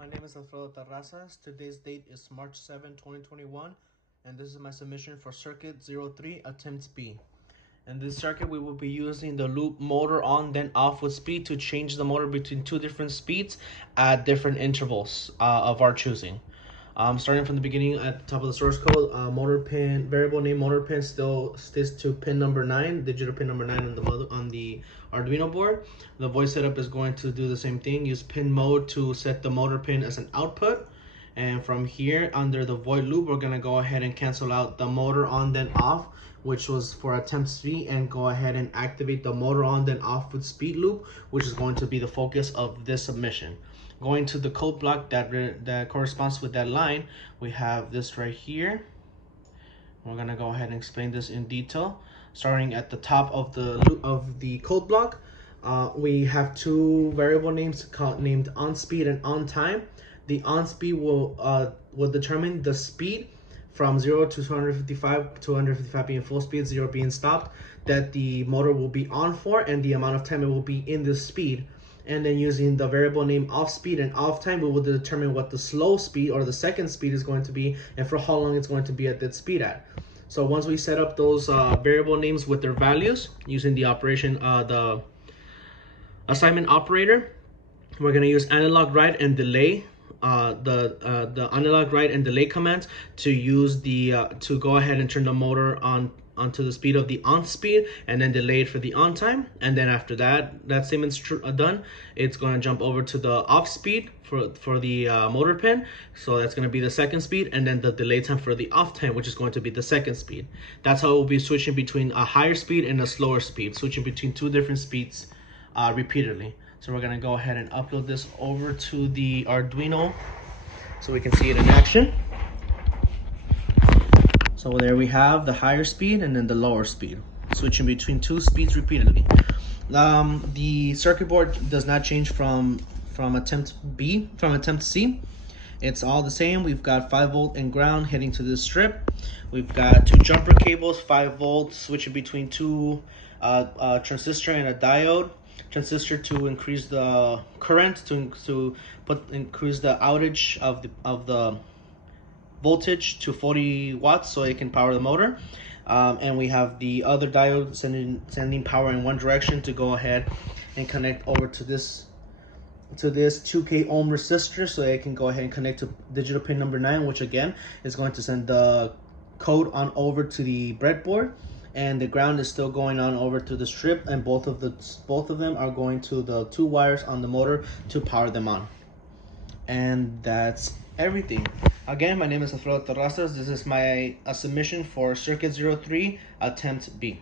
My name is Alfredo Terrazas. Today's date is March 7, 2021, and this is my submission for CIRC03 Attempt B. In this circuit, we will be using the loop motor on then off with speed to change the motor between two different speeds at different intervals of our choosing. Starting from the beginning at the top of the source code, motor pin, variable name motor pin still sticks to pin number 9, digital pin number 9 on the Arduino board. The voice setup is going to do the same thing. Use pin mode to set the motor pin as an output. And from here, under the void loop, we're going to go ahead and cancel out the motor on then off, which was for attempt B, and go ahead and activate the motor on then off with speed loop, which is going to be the focus of this submission. Going to the code block that corresponds with that line, we have this right here. We're gonna go ahead and explain this in detail. Starting at the top of the code block, we have two variable names named on speed and on time. The on speed will determine the speed from 0 to 255 being full speed, 0 being stopped, that the motor will be on for, and the amount of time it will be in this speed. And then using the variable name off speed and off time, we will determine what the slow speed or the second speed is going to be and for how long it's going to be at that speed at. So once we set up those variable names with their values using the operation, the assignment operator, we're going to use analog write and delay, the analog write and delay commands to use to go ahead and turn the motor onto the speed of the on speed, and then delay it for the on time. And then after that statement's done, it's going to jump over to the off speed for the motor pin. So that's going to be the second speed, and then the delay time for the off time, which is going to be the second speed. That's how it will be switching between a higher speed and a slower speed, switching between two different speeds repeatedly. So we're going to go ahead and upload this over to the Arduino so we can see it in action. So there we have the higher speed and then the lower speed, switching between two speeds repeatedly. The circuit board does not change from attempt C. It's all the same. We've got 5 volt and ground heading to this strip. We've got two jumper cables, 5 volts, switching between two transistor and a diode. Transistor to increase the current, to increase the outage of the voltage to 40 watts so it can power the motor. And we have the other diode sending power in one direction to go ahead and connect over to this 2K ohm resistor so it can go ahead and connect to digital pin number 9, which again is going to send the code on over to the breadboard. And the ground is still going on over to the strip, and both of them are going to the two wires on the motor to power them on. And that's everything. Again, my name is Alfredo Terrazas. This is my submission for CIRC03 Attempt B.